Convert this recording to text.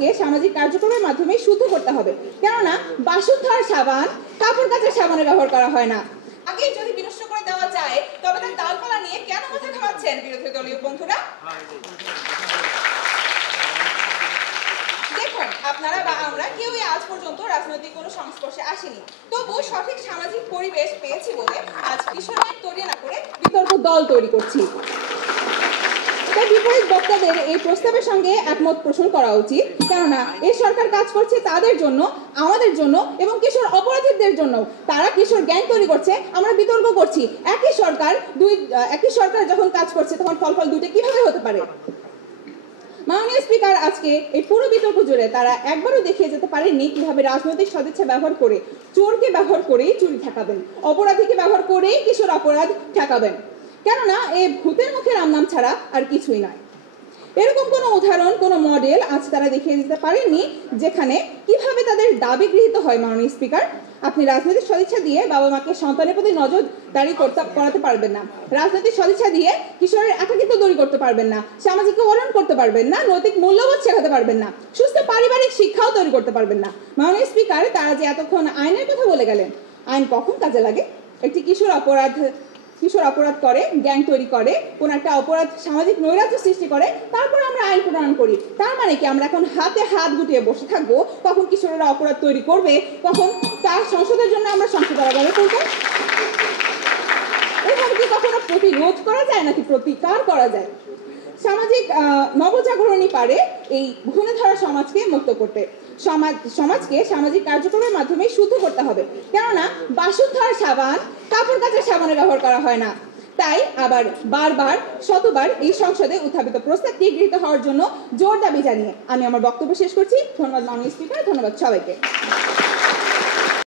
সমাজকে সামাজিক কার্যক্রমের মাধ্যমে শুদ্ধ করতে হবে, কেননা বাসুধার সাবান কাপড় কাচার সাবানে ব্যবহার করা হয় না। আগে যদি বিনষ্ট করে দেওয়া যায় তবে তার ডালপালা নিয়ে কেন মাথা ঘামাচ্ছেন বিরোধী দলীয় বন্ধুরা? দেখুন, আপনারা বা আমরা কেউই আজ পর্যন্ত রাজনৈতিক কোনো সংস্পর্শে আসেনি, তবু সঠিক সামাজিক পরিবেশ পেয়েছি বলে আজ কিশোরীদের তৈরি না করে বিতর্ক দল তৈরি করছি। তাই বিপরীত বক্তাদের এই প্রস্তাবের সঙ্গে একমত পোষণ করা উচিত, কেননা এই সরকার কাজ করছে তাদের জন্য, আমাদের জন্য এবং কিশোর অপরাধীদের জন্য। তারা কিশোর গ্যাং তৈরি করছে, আমরা বিতর্ক করছি। একই সরকার যখন কাজ করছে তখন ফলাফল দুটো কিভাবে হতে পারে? মাননীয় স্পিকার, আজকে এই পুরো বিতর্ক জুড়ে তারা একবারও দেখিয়ে যেতে পারেননি কিভাবে রাজনৈতিক সদিচ্ছা ব্যবহার করে চোরকে ব্যবহার করেই চুরি ঠেকাবেন, অপরাধীকে ব্যবহার করেই কিশোর অপরাধ ঠেকাবেন, কেননা এই ভূতের মুখে রাম নাম ছাড়া আর কিছুই নয়। এরকম কোনো উদাহরণ, কোনো মডেল আজ তারা দেখিয়ে দিতে পারেননি যেখানে কিভাবে তাদের দাবি গৃহীত হয়। মাননীয় স্পিকার, আপনি রাজনৈতিক সদিচ্ছা দিয়ে বাবা মাকে সন্তানের প্রতি নজরদারি করাতে পারবেন না, রাজনৈতিক সদিচ্ছা দিয়ে কিশোরের একাকিত্ব দূর করতে পারবেন না, সামাজিকীকরণ করতে পারবেন না, নৈতিক মূল্যবোধ শেখাতে পারবেন না, সুস্থ পারিবারিক শিক্ষাও তৈরি করতে পারবেন না। মাননীয় স্পিকার, তারা যে এতক্ষণ আইনের কথা বলে গেলেন, আইন কখন কাজে লাগে? একটি কিশোর অপরাধ করে, গ্যাং তৈরি করে, কোন একটা অপরাধ সামাজিক নৈরাজ্য সৃষ্টি করে, তারপর আমরা আইন প্রণয়ন করি। তার মানে কি আমরা এখন হাতে হাত গুটিয়ে বসে থাকবো কখন কিশোরেরা অপরাধ তৈরি করবে, কখন তার সংসদের জন্য আমরা সংসদ ব্যবহার করবো? এভাবে কি কখনো প্রতিরোধ করা যায় নাকি প্রতিকার করা যায়? সামাজিক নবজাগরণী পারে এই ঘুণে ধরা সমাজকে মুক্ত করতে। সমাজকে সামাজিক কার্যক্রমের মাধ্যমে শুদ্ধ করতে হবে, কেননা বাসুধার সাবান কাপড় কাচার সাবানে ব্যবহার করা হয় না। তাই আবার শতবার এই সংসদে উত্থাপিত প্রস্তাবটি গৃহীত হওয়ার জন্য জোর দাবি জানিয়ে আমি আমার বক্তব্য শেষ করছি। ধন্যবাদ মাননীয় স্পিকার, ধন্যবাদ সবাইকে।